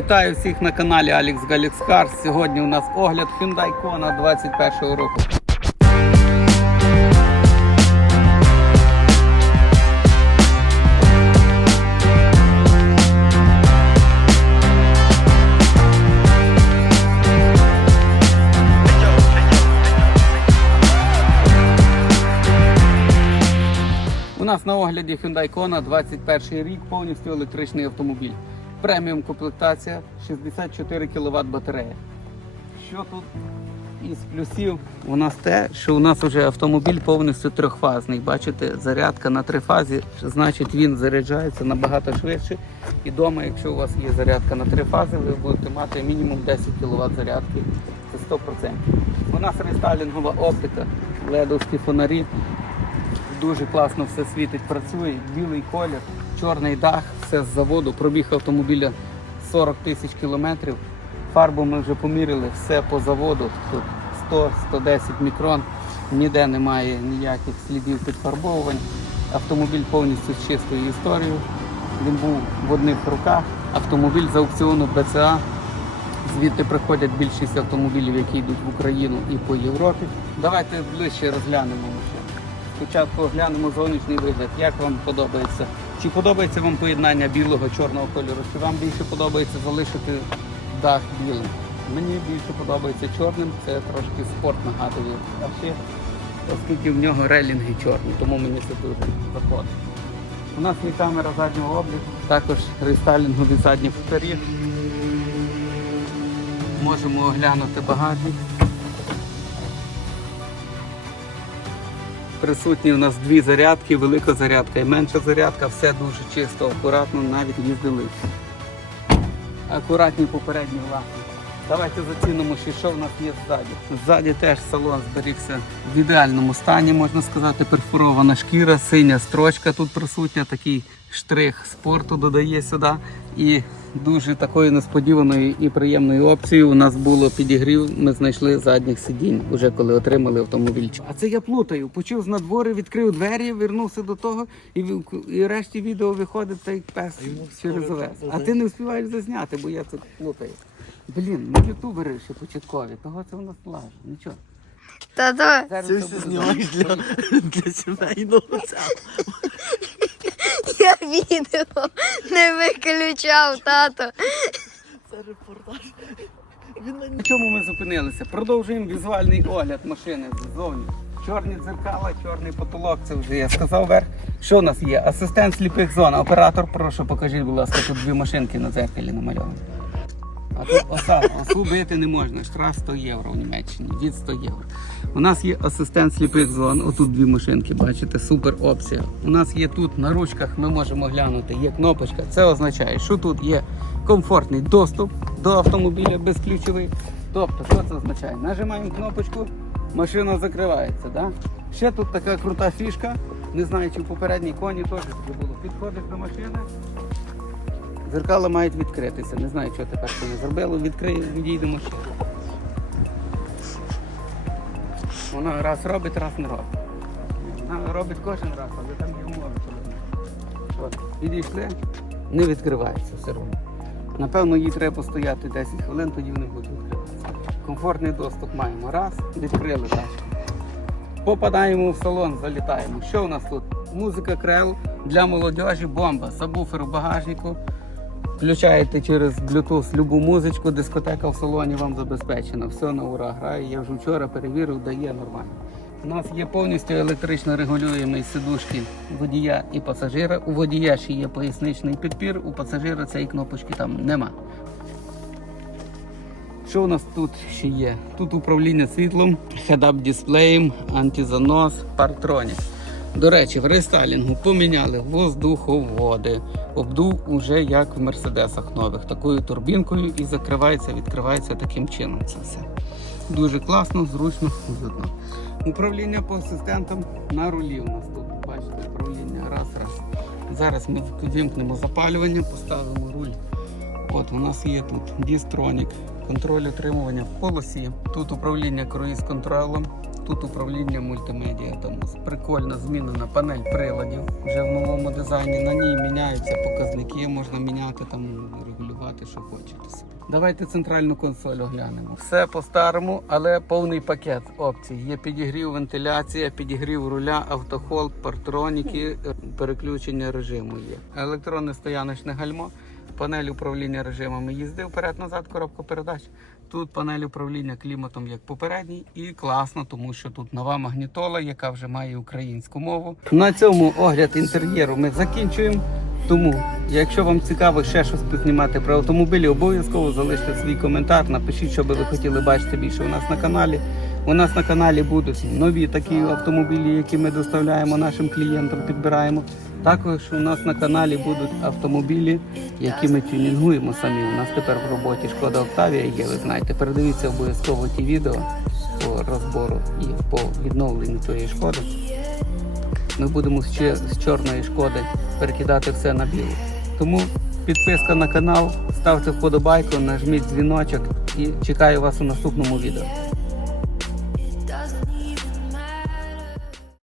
Вітаю всіх на каналі Alex Galix Cars. Сьогодні у нас огляд Hyundai Kona 21 року. У нас на огляді Hyundai Kona 21 рік, повністю електричний автомобіль. Преміум комплектація, 64 кВт батарея. Що тут із плюсів? У нас те, що у нас вже автомобіль повністю трьохфазний. Бачите, зарядка на трифазі, значить він заряджається набагато швидше. І вдома, якщо у вас є зарядка на три фази, ви будете мати мінімум 10 кВт зарядки. Це 100%. У нас рестайлінгова оптика, ледовські фонарі. Дуже класно все світить, працює, білий колір, чорний дах, все з заводу. Пробіг автомобіля 40 тисяч кілометрів. Фарбу ми вже поміряли, все по заводу. Тут 100-110 мікрон, ніде немає ніяких слідів підфарбовувань. Автомобіль повністю з чистою історією. Він був в одних руках. Автомобіль з аукціону БЦА. Звідти приходять більшість автомобілів, які йдуть в Україну і по Європі. Давайте ближче розглянемо. Спочатку оглянемо зовнішній вигляд. Як вам подобається? Чи подобається вам поєднання білого чорного кольору? Чи вам більше подобається залишити дах білим? Мені більше подобається чорним, це трошки спорт нагадує. А ще, оскільки в нього релінги чорні, тому мені це дуже заходить. У нас є камера заднього обліку, також рестайлінгові задні футарі. Можемо оглянути багажник. Присутні у нас дві зарядки, велика зарядка і менша зарядка. Все дуже чисто, акуратно, навіть їздили. Акуратні попередні власні. Давайте зацінимо, що в нас є ззаді. Ззаді теж салон зберігся в ідеальному стані, можна сказати, перфорована шкіра, синя строчка тут присутня, такий штрих спорту додає сюди. І дуже такою несподіваною і приємною опцією у нас було підігрів. Ми знайшли задніх сидінь, вже коли отримали автомобіль. А це я плутаю. Почув з надвору, відкрив двері, вернувся до того, і, і решті відео виходить та й пес через овес. А ти не встигаєш зазняти, бо я тут плутаю. Блін, ми ютубери ще початкові, того це у нас лажа. Нічого. Та-та, Зараз Це все все знімаєш для, для сімейного цього. я відео не виключав, тато. Це репортаж. Він на На чому ми зупинилися? Продовжуємо візуальний огляд машини ззовні. Чорні дзеркала, чорний потолок. Це вже я сказав верх. Що у нас є? Асистент сліпих зон. Оператор, прошу, покажіть, будь ласка, тут дві машинки на дзеркалі намальовані. А тут оса, не можна. Штраф 100 євро в Німеччині. Від 100 євро. У нас є асистент сліпих зон. Отут дві машинки, бачите, супер опція. У нас є тут на ручках, ми можемо глянути, є кнопочка. Це означає, що тут є комфортний доступ до автомобіля безключовий. Тобто, що це означає? Нажимаємо кнопочку, машина закривається. Да? Ще тут така крута фішка. Не знаю, чи в попередній коні теж було. Підходиш до машини, Зеркала мають відкритися. Не знаю, що тепер це не зробило. Відкриємо, відійдемо ще. Вона раз робить, раз не робить. Вона робить кожен раз, але там є умови. Відійшли, не відкривається все одно. Напевно, їй треба постояти 10 хвилин, тоді вони будуть відкриватися. Комфортний доступ маємо. Раз, відкрили так. Попадаємо в салон, залітаємо. Що у нас тут? Музика крел для молодежі, бомба. Сабвуфер у багажнику. Включаєте через Bluetooth любу музичку, дискотека в салоні вам забезпечена. Все на ура грає. Я вже вчора перевірив, дає нормально. У нас є повністю електрично регулюємий сидушки водія і пасажира. У водія ще є поясничний підпір, у пасажира цієї кнопочки там нема. Що у нас тут ще є? Тут управління світлом, head-up дисплеєм, антизанос, партронік. До речі, в рестайлінгу поміняли воздуховоди. Обдув уже як в мерседесах нових, такою турбінкою і закривається, відкривається таким чином. Це все. Дуже класно, зручно, видно. Управління по асистентам на рулі у нас тут. Бачите, управління раз, раз. Зараз ми вимкнемо запалювання, поставимо руль От у нас є тут дістронік, контроль утримування в полосі. Тут управління круїз-контролем, тут управління мультимедіа. Тому прикольно змінена панель приладів вже в новому дизайні. На ній міняються показники, можна міняти там, регулювати що хочете. Давайте центральну консоль оглянемо. Все по-старому, але повний пакет опцій. Є підігрів, вентиляція, підігрів руля, автохолд, партроніки, переключення режиму є. Електронне стояночне гальмо, панель управління режимами їзди вперед-назад, коробка передач. Тут панель управління кліматом як попередній, і класно, тому що тут нова магнітола, яка вже має українську мову. На цьому огляд інтер'єру ми закінчуємо. Тому, якщо вам цікаво ще щось познімати про автомобілі, обов'язково залиште свій коментар. Напишіть, що би ви хотіли бачити більше у нас на каналі. У нас на каналі будуть нові такі автомобілі, які ми доставляємо нашим клієнтам, підбираємо. Також у нас на каналі будуть автомобілі, які ми тюнінгуємо самі. У нас тепер в роботі шкода Октавія є, ви знаєте. Передивіться обов'язково ті відео по розбору і по відновленню тієї шкоди. Ми будемо з з чорної шкоди перекидати все на білу. Тому підписка на канал, ставте вподобайку, нажміть дзвіночок і чекаю вас у наступному відео.